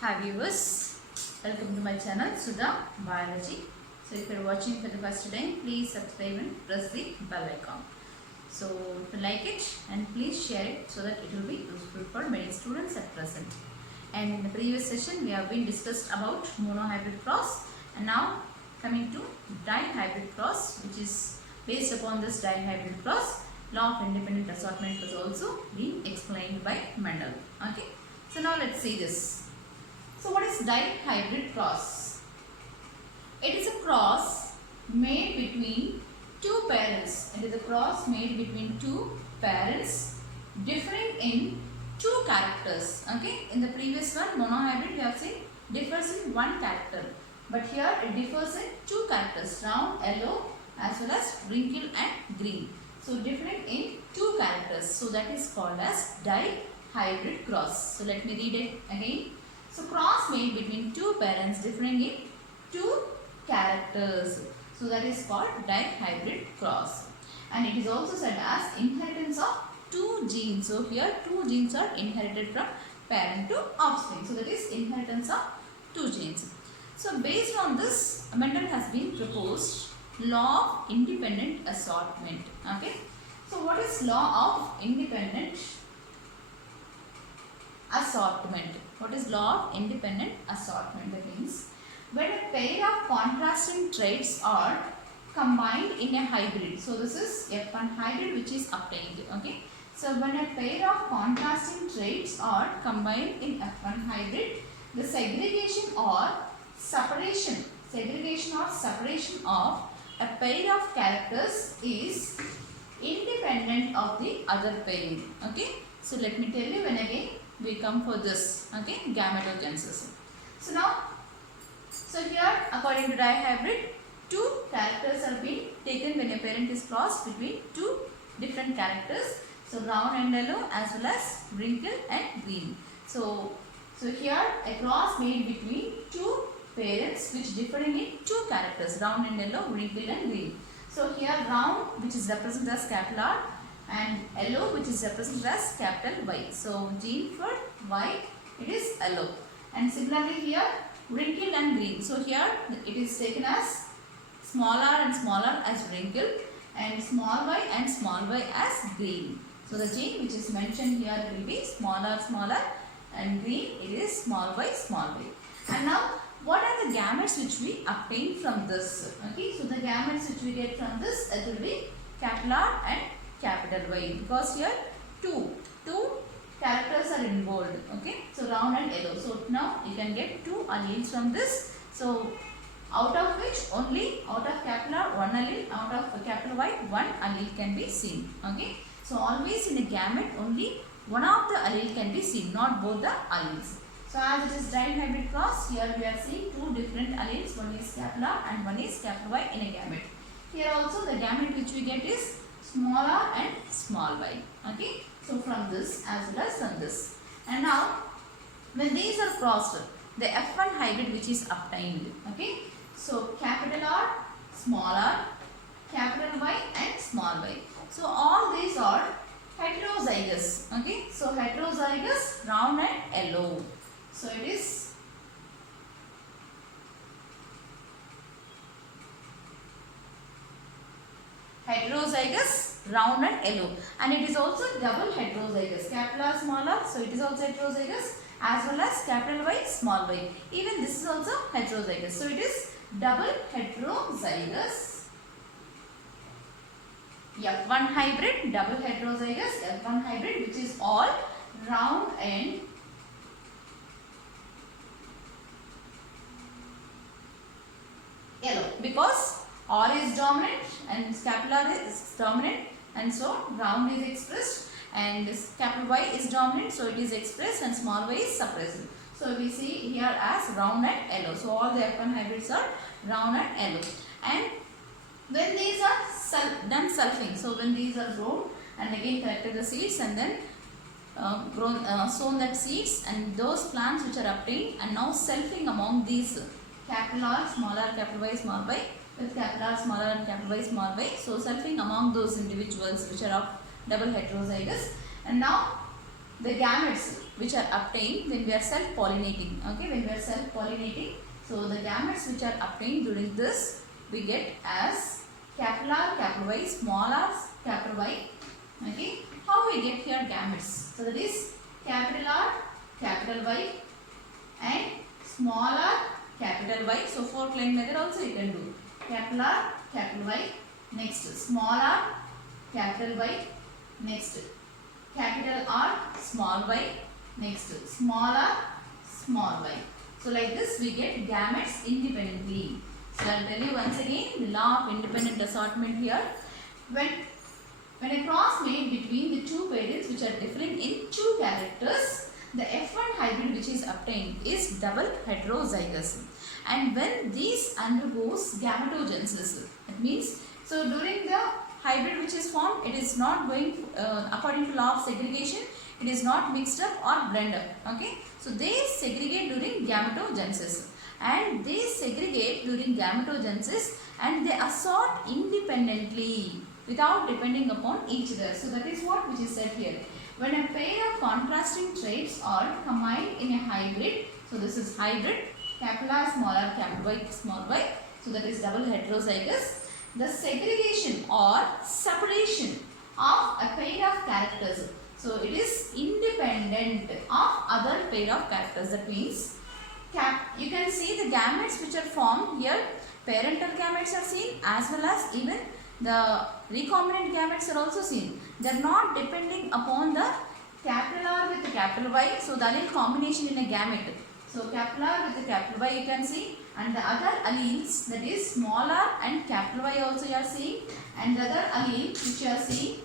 Hi viewers, welcome to my channel Sudha Biology. So if you are watching for the first time, please subscribe and press the bell icon. So like it and please share it so that it will be useful for many students at present. And in the previous session we have been discussed about monohybrid cross, and now coming to dihybrid cross, which is based upon this dihybrid cross, law of independent assortment was also being explained by Mendel. Okay, so now let's see this. So what is dihybrid cross? It is a cross made between two parents. It is a cross made between two parents differing in two characters. Okay, in the previous one monohybrid we have seen differs in one character, but here it differs in two characters, round, yellow as well as wrinkled and green. So differing in two characters. So that is called as dihybrid cross. So let me read it again. So cross made between two parents differing in two characters. So that is called dihybrid cross. And it is also said as inheritance of two genes. So here two genes are inherited from parent to offspring. So that is inheritance of two genes. So based on this, Mendel has been proposed law of independent assortment. Okay. So what is law of independent assortment? What is law of independent assortment? That means when a pair of contrasting traits are combined in a hybrid. So this is F1 hybrid which is obtained. Okay. So when a pair of contrasting traits are combined in F1 hybrid, the segregation or separation of a pair of characters is independent of the other pair. Okay. So let me tell you when again we come for this. Okay, gametogenesis. So now, so here according to dihybrid, two characters are being taken when a parent is crossed between two different characters. So round and yellow as well as wrinkled and green. So here a cross made between two parents which differing in two characters, round and yellow, wrinkled and green. So here round, which is represented as capital R, and yellow which is represented as capital Y. So gene for Y, it is yellow. And similarly here wrinkled and green. So here it is taken as small r and smaller as wrinkled, and small y and small y as green. So the gene which is mentioned here will be smaller, and green it is small y. And now what are the gametes which we obtain from this? Okay, so the gametes which we get from this, it will be capital R and capital Y, because here two characters are involved. Okay, so round and yellow. So now you can get two alleles from this. So out of which only out of capital R one allele, out of capital Y one allele can be seen. Okay, so always in a gamete only one of the allele can be seen, not both the alleles. So as it is dihybrid cross, here we are seeing two different alleles. One is capital R and one is capital Y in a gamete. Here also the gamete which we get is small r and small y. Okay, so from this as well as from this. And now when these are crossed, the F1 hybrid which is obtained. Okay, so capital R, small r, capital Y and small y. So all these are heterozygous. Okay, so heterozygous, round and yellow. So it is heterozygous, round and yellow, and it is also double heterozygous, capital R, small r, so it is also heterozygous, as well as capital Y, small y. Even this is also heterozygous, so it is double heterozygous. F1 hybrid, double heterozygous, F1 hybrid, which is all round and yellow, because R is dominant and capital R is dominant, and so round is expressed, and capital Y is dominant, so it is expressed, and small y is suppressed. So we see here as round and yellow. So all the F1 hybrids are round and yellow. And when these are done selfing, so when these are grown and again collected the seeds and then sown that seeds, and those plants which are obtained and now selfing among these capital R, small r, capital Y, small y, with capital R, small r and capital Y, small y. So selfing among those individuals which are of double heterozygous, and now the gametes which are obtained when we are self-pollinating. Okay, when we are self-pollinating, so the gametes which are obtained during this we get as capital R, capital Y, small r, capital Y. Okay, how we get here gametes? So that is capital R, capital Y and small r, capital Y. So 4-line method also you can do. Capital R, capital Y, next small r, capital Y, next capital R, small y, next small r, small y. So like this we get gametes independently. So I will tell you once again the law of independent assortment here. When a cross made between the two parents which are differing in two characters, the F1 hybrid which is obtained is double heterozygous. And when these undergoes gametogenesis, it means, so during the hybrid which is formed, it is not going according to law of segregation, it is not mixed up or blend up. Okay, so they segregate during gametogenesis, and they segregate during gametogenesis and they assort independently without depending upon each other. So that is what which is said here. When a pair of contrasting traits are combined in a hybrid, so this is hybrid, capital R, small r, capital Y, small y, so that is double heterozygous. The segregation or separation of a pair of characters, so it is independent of other pair of characters. That means you can see the gametes which are formed here, parental gametes are seen as well as even the recombinant gametes are also seen. They are not depending upon the capital R with the capital Y, so the allele combination in a gamete. So capital R with the capital Y you can see, and the other alleles, that is small r and capital Y also you are seeing, and the other allele which you are seeing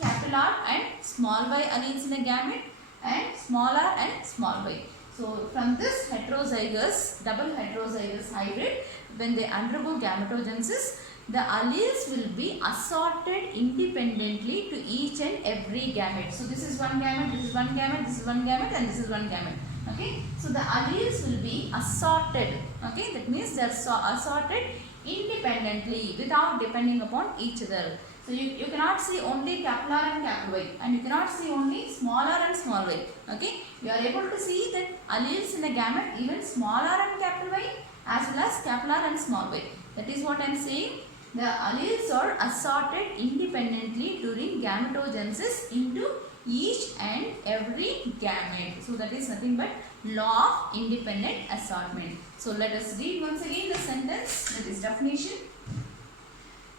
capital R and small y alleles in a gamete, and small r and small y. So from this heterozygous, double heterozygous hybrid, when they undergo gametogenesis, the alleles will be assorted independently to each and every gamete. So this is one gamete, this is one gamete, this is one gamete, and this is one gamete. Okay, so the alleles will be assorted. Okay, that means they are assorted independently without depending upon each other. So you cannot see only capital R and capital Y, and you cannot see only small r and small y. Okay, you are able to see that alleles in a gamete, even small r and capital Y as well as capital R and small y. That is what I am saying. The alleles are assorted independently during gametogenesis into each and every gamete. So that is nothing but law of independent assortment. So let us read once again the sentence, that is definition.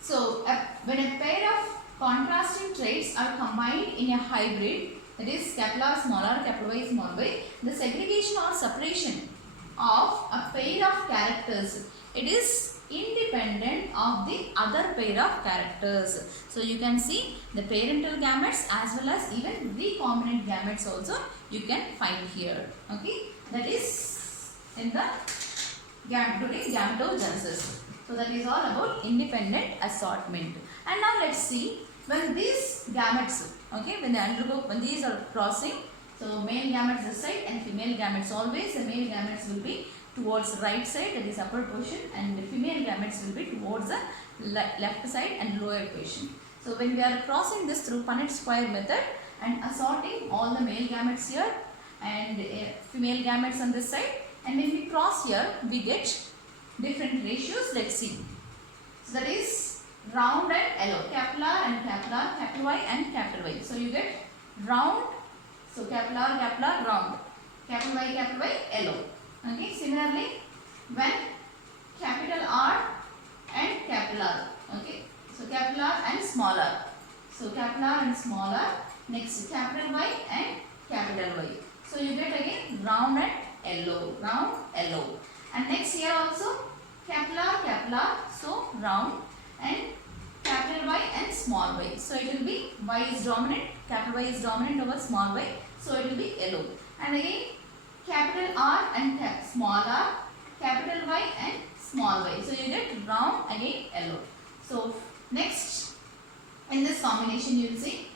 So when a pair of contrasting traits are combined in a hybrid, that is capital R, small r, capital Y, small y, the segregation or separation of a pair of characters, it is independent of the other pair of characters. So you can see the parental gametes as well as even recombinant gametes also you can find here. Okay, that is in the during gametogenesis. So that is all about independent assortment. And now let's see when these gametes, okay, when they undergo, when these are crossing, so male gametes this side and female gametes, always the male gametes will be towards the right side, that is upper portion, and the female gametes will be towards the left side and lower portion. So when we are crossing this through Punnett square method and assorting all the male gametes here and female gametes on this side, and when we cross here we get different ratios. Let's see. So that is round and yellow, capital R and capital R, capital Y and capital Y. So you get round, so capital R, round, capital Y, yellow. Okay, similarly when capital R and capital R, okay, so capital R and small r, so capital R and small r, next capital Y and capital Y. So you get again round and yellow, round, yellow. And next here also capital R, so round, and capital Y and small y. So it will be Y is dominant, capital Y is dominant over small y, so it will be yellow. And again capital R and small r, capital Y and small y. So you get round, again yellow. So next in this combination you will see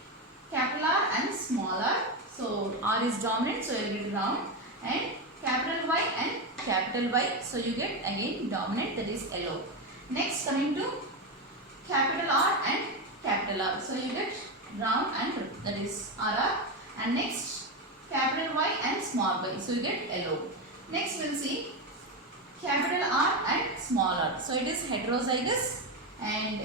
capital R and small r. So R is dominant, so you will get round, and capital Y and capital Y, so you get again dominant, that is yellow. Next coming to capital R and capital R, so you get round and that is RR. And next capital Y and small y. So you get yellow. Next we'll see capital R and small r. So it is heterozygous and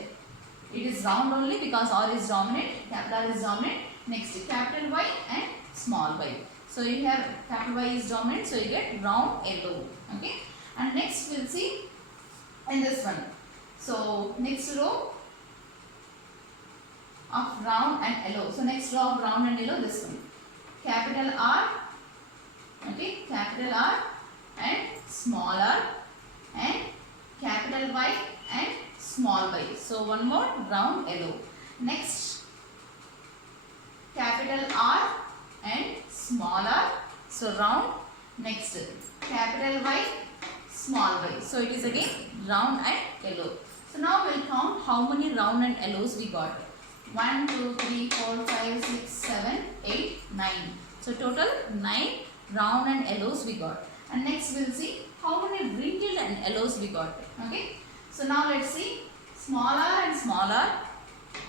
it is round only because R is dominant, capital R is dominant. Next capital Y and small y. So you have capital Y is dominant, so you get round yellow. Okay. And next we'll see in this one. So next row of round and yellow. So next row of round and yellow, this one. Capital R, okay, capital R and small r and capital Y and small y. So one more round yellow. Next capital R and small r. So round. Next capital Y, small y. So it is again round and yellow. So now we'll count how many round and yellows we got. 1, 2, 3, 4, 5, 6, 7, 8, 9. So total 9 round and yellows we got. And next we'll see how many wrinkled and yellows we got. Okay. So now let's see small r and small r,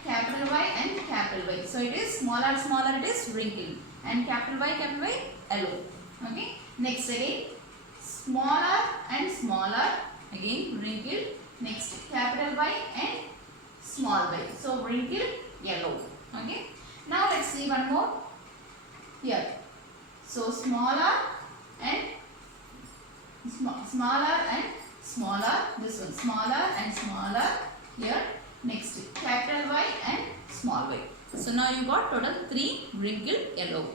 capital Y and capital Y. So it is small r, it is wrinkled, and capital Y, yellow. Okay. Next again small r and small r, again wrinkled. Next capital Y and small y. So wrinkled, yellow. Okay. Now let's see one more here. So smaller and smaller and smaller. This one smaller and smaller here. Next capital Y and small y. So now you got total 3 wrinkled yellow.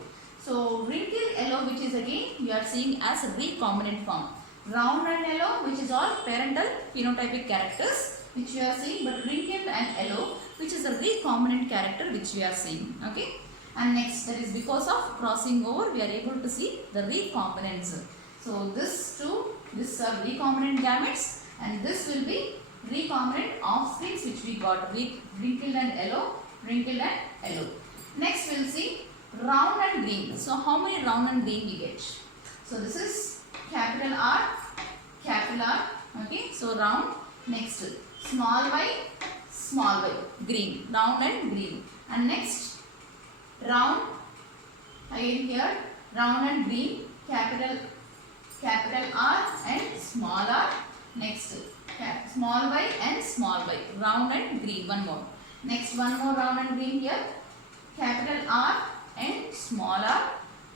So wrinkled yellow, which is again you are seeing as a recombinant form. Round and yellow, which is all parental phenotypic characters which we are seeing, but wrinkled and yellow, which is a recombinant character which we are seeing. Okay. And next, that is because of crossing over, we are able to see the recombinants. So this are recombinant gametes, and this will be recombinant offsprings which we got, wrinkled and yellow, wrinkled and yellow. Next we'll see round and green. So how many round and green we get? So this is capital R, okay. So round. Next small y, green, round and green. And next round, again here round and green, capital R and small r. Next small y and small y, round and green. One more. Next one more round and green here, capital R and small r,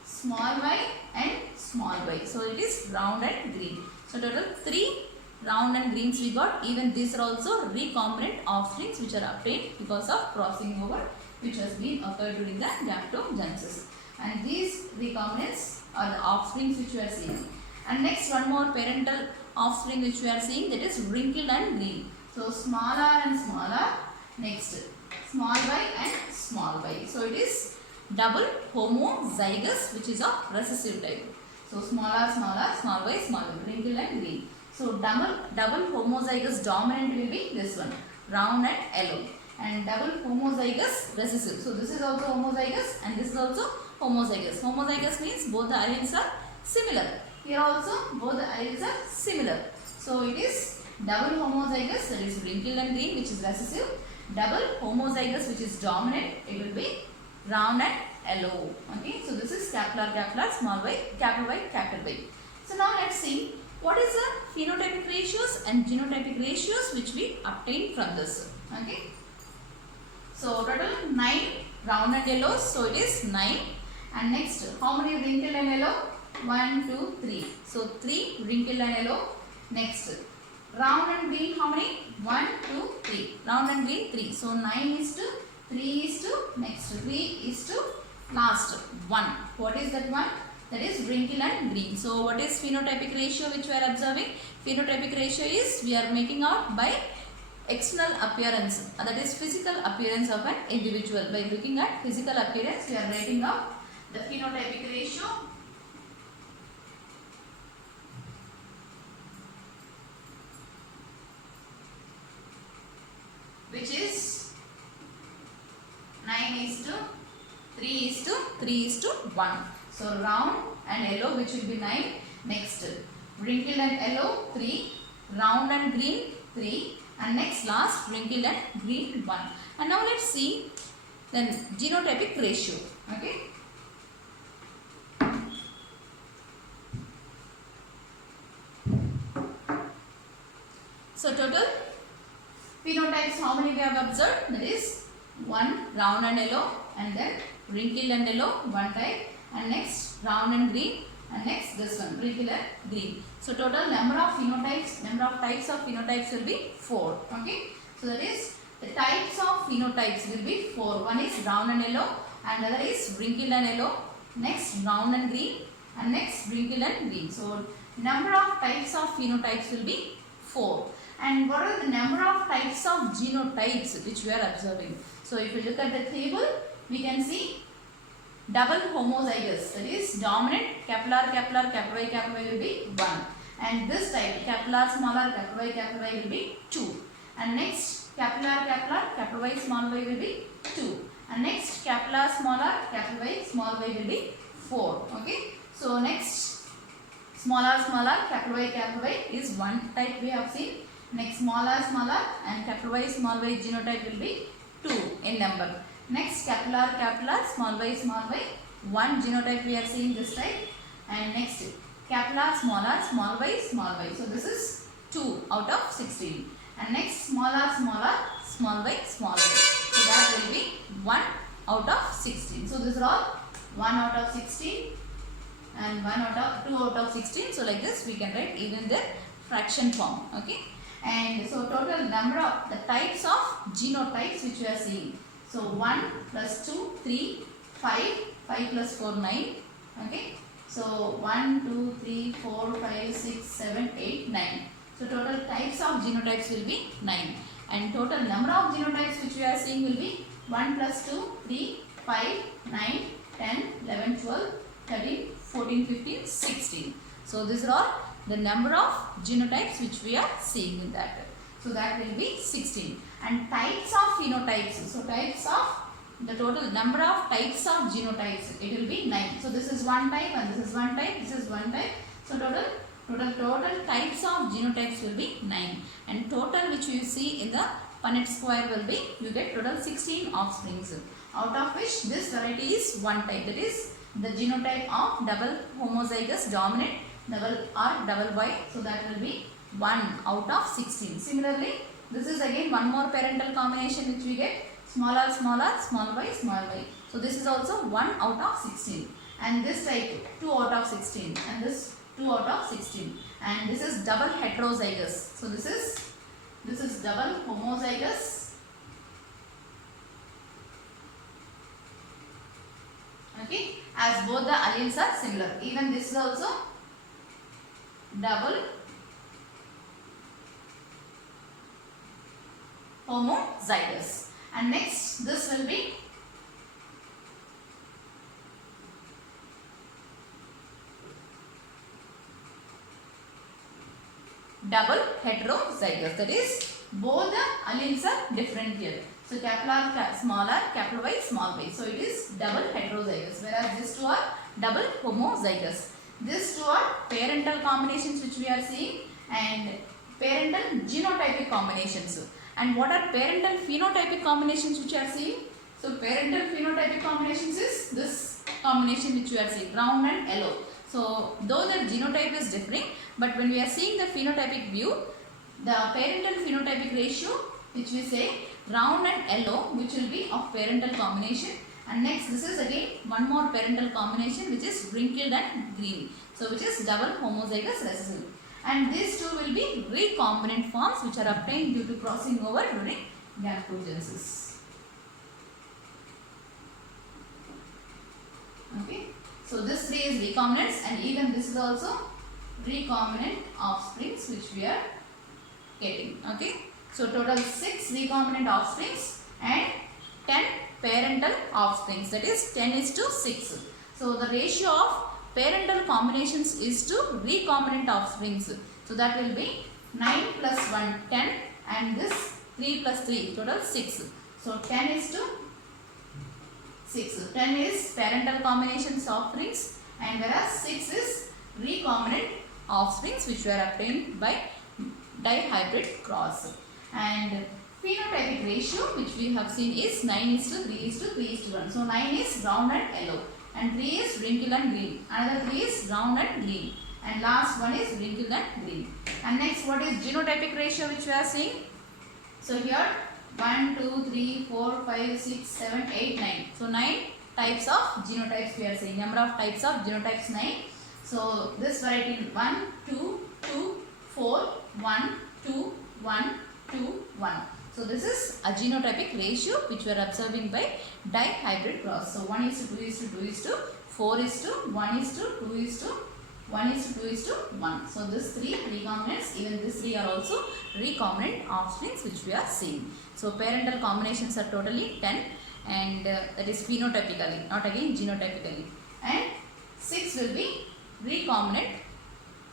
small y and small y. So it is round and green. So total 3 round and greens we got. Even these are also recombinant offsprings which are obtained because of crossing over which has been occurred during the gametogenesis. And these recombinants are the offsprings which we are seeing. And next one more parental offspring which we are seeing, that is wrinkled and green. So small r and small r. Next small y and small y. So it is double homozygous which is of recessive type. So small r, small y, wrinkled and green. So double homozygous dominant will be this one, round and yellow, and double homozygous recessive. So this is also homozygous and this is also homozygous. Homozygous means both the alleles are similar. Here also both the alleles are similar. So it is double homozygous, that is wrinkled and green, which is recessive. Double homozygous, which is dominant, it will be round and yellow. Okay. So this is capital R, small y, capital Y. So now let's see what is the phenotypic ratios and genotypic ratios which we obtain from this. Okay. So total 9 round and yellows. So it is 9. And next, how many wrinkled and yellow? 1, 2, 3. So 3 wrinkled and yellow. Next, round and green, how many? 1, 2, 3. Round and green 3. So 9 is to 3 is to next 3 is to last 1. What is that one? That is wrinkled and green. So what is phenotypic ratio which we are observing? Phenotypic ratio is we are making out by external appearance, that is physical appearance of an individual. By looking at physical appearance, we are writing out the phenotypic ratio. Which is 9 is to 3 is to 3 is to 1. So round and yellow, which will be 9. Next wrinkled and yellow 3, round and green 3, and next last wrinkled and green 1. And now let's see then genotypic ratio. Okay. So total phenotypes, how many we have observed? That is one round and yellow, and then wrinkled and yellow, one type, and next round and green, and next this one wrinkled and green. So total number of phenotypes, number of types of phenotypes will be 4. Okay. So that is the types of phenotypes will be 4. One is round and yellow, and other is wrinkled and yellow, next round and green, and next wrinkled and green. So number of types of phenotypes will be 4. And what are the number of types of genotypes which we are observing? So if you look at the table, we can see double homozygous, that is dominant capital will be 1. And this type capital Y will be 2. And next capital Y small y will be 2. And next capital Y small y will be 4. Okay. So next smaller capital Y is one type we have seen. Next smaller and capital Y small y genotype will be 2 in number. Next capital small y one genotype we are seeing this type. And next capital small y. So this is 2 out of 16. And next smaller small y. So that will be 1 out of 16. So this is all 1 out of 16 and 2 out of 16. So like this we can write even the fraction form. Okay. And so total number of the types of genotypes which we are seeing. So 1 plus 2, 3, 5, 5 plus 4, 9. Okay. So 1, 2, 3, 4, 5, 6, 7, 8, 9. So total types of genotypes will be 9. And total number of genotypes which we are seeing will be 1 plus 2, 3, 5, 9, 10, 11, 12, 13, 14, 15, 16. So these are all the number of genotypes which we are seeing in that. So that will be 16. And types of phenotypes. So types of the total number of types of genotypes, it will be 9. So this is one type and this is one type, this is one type. So total types of genotypes will be 9. And total which you see in the Punnett square will be, you get total 16 offsprings. Out of which this variety is one type, that is the genotype of double homozygous dominant double Y. So that will be 1 out of 16. Similarly, this is again one more parental combination which we get smaller, small y. So this is also 1 out of 16. And this type 2 out of 16. And this 2 out of 16. And this is double heterozygous. So this is double homozygous. Okay. As both the alleles are similar. Even this is also double homozygous. And next this will be double heterozygous, that is both the alleles are different here. So capital smaller, capital Y small y. So it is double heterozygous, whereas these two are double homozygous. These two are parental combinations which we are seeing and parental genotypic combinations. And what are parental phenotypic combinations which we are seeing? So parental phenotypic combinations is this combination which we are seeing, round and yellow. So though the genotype is differing, but when we are seeing the phenotypic view, the parental phenotypic ratio which we say round and yellow, which will be of parental combination. And next this is again one more parental combination which is wrinkled and green. So which is double homozygous recessive. And these two will be recombinant forms which are obtained due to crossing over during gametogenesis. Okay. So this 3 is recombinants, and even this is also recombinant offsprings which we are getting. Okay. So total 6 recombinant offsprings and 10 parental offsprings, that is 10:6. So the ratio of parental combinations is to recombinant offsprings. So that will be 9 plus 1, 10, and this 3 plus 3, total 6. So 10:6. 10 is parental combinations offsprings, and whereas 6 is recombinant offsprings which were obtained by dihybrid cross. And phenotypic ratio which we have seen is 9:3:3:1. So 9 is round and yellow, and 3 is wrinkled and green. Another 3 is round and green. and last one is wrinkled and green. And next, what is genotypic ratio which we are seeing? So here 1, 2, 3, 4, 5, 6, 7, 8, 9. So 9 types of genotypes we are seeing. Number of types of genotypes 9. So this variety 1, 2, 2, 4, 1, 2, 1, 2, 1. So this is a genotypic ratio which we are observing by dihybrid cross. So 1 is to 2 is to 2 is to 4 is to 1 is to 2 is to 1 is to 2 is to 1. So this 3 recombinants, even this 3 are also recombinant offsprings which we are seeing. So parental combinations are totally 10 and that is phenotypically, not again genotypically. And 6 will be recombinant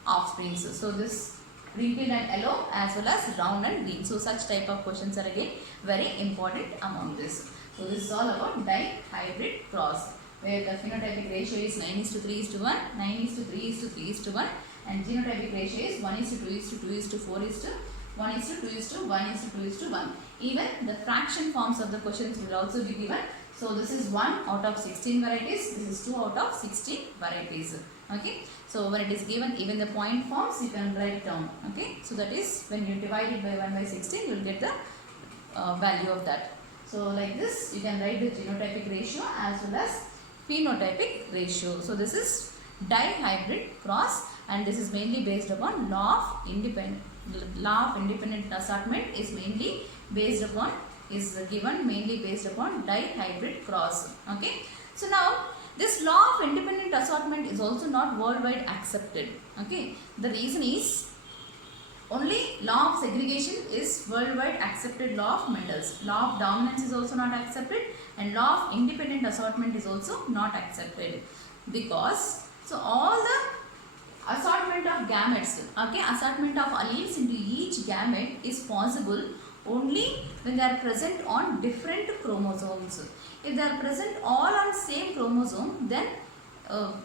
offsprings. So this wrinkled and yellow as well as round and green. So such type of questions are again very important among this. So this is all about dihybrid cross, where the phenotypic ratio is 9 is to 3 is to 1, 9 is to 3 is to 3 is to 1, and genotypic ratio is 1 is to 2 is to 2 is to 4 is to 1 is to 2 is to 1 is to 2 is to 1. Even the fraction forms of the questions will also be given. So this is 1 out of 16 varieties, this is 2 out of 16 varieties. Okay, so when it is given even the point forms you can write down. Okay, so that is when you divide it by 1 by 16 you will get the value of that. So like this you can write the genotypic ratio as well as phenotypic ratio. So this is dihybrid cross and this is mainly based upon law of independent assortment is mainly based upon mainly based upon dihybrid cross. Okay, so now this law of independent assortment is also not worldwide accepted. Okay, the reason is only law of segregation is worldwide accepted law of Mendel's. Law of dominance is also not accepted and law of independent assortment is also not accepted because so all the assortment of gametes, okay, assortment of alleles into each gamete is possible only when they are present on different chromosomes. If they are present all on same chromosome, then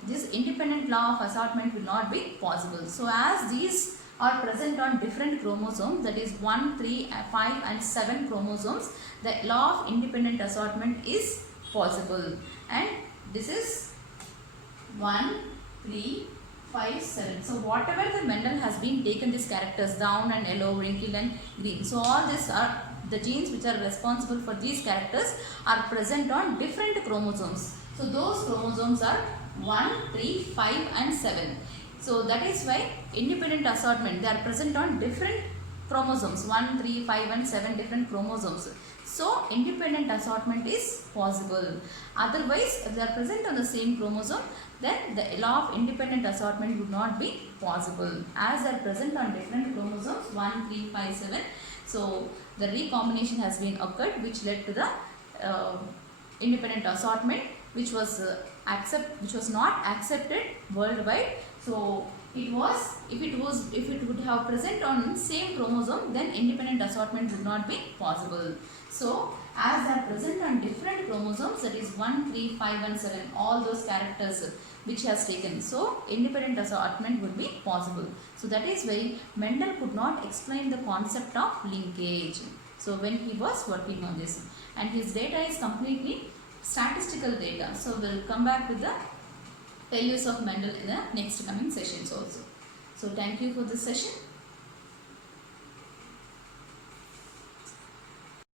this independent law of assortment will not be possible. So as these are present on different chromosomes, that is 1, 3, 5 and 7 chromosomes, the law of independent assortment is possible. And this is 1, 3, 5, 7. So whatever the Mendel has been taken these characters down and yellow, wrinkled and green. So all these are the genes which are responsible for these characters are present on different chromosomes. So those chromosomes are 1, 3, 5 and 7. So that is why independent assortment, they are present on different chromosomes, 1, 3, 5 and 7 different chromosomes. So independent assortment is possible. Otherwise, if they are present on the same chromosome, then the law of independent assortment would not be possible. As they are present on different chromosomes, 1, 3, 5, 7. So the recombination has been occurred which led to the independent assortment which was not accepted worldwide. So it was, if it would have present on same chromosome, then independent assortment would not be possible. So as they are present on different chromosomes, that is 1, 3, 5 and 7, all those characters which has taken, so independent assortment would be possible. So that is why Mendel could not explain the concept of linkage. So when he was working on this, and his data is completely statistical data. So we'll come back with the failures of Mendel in the next coming sessions also. So thank you for this session.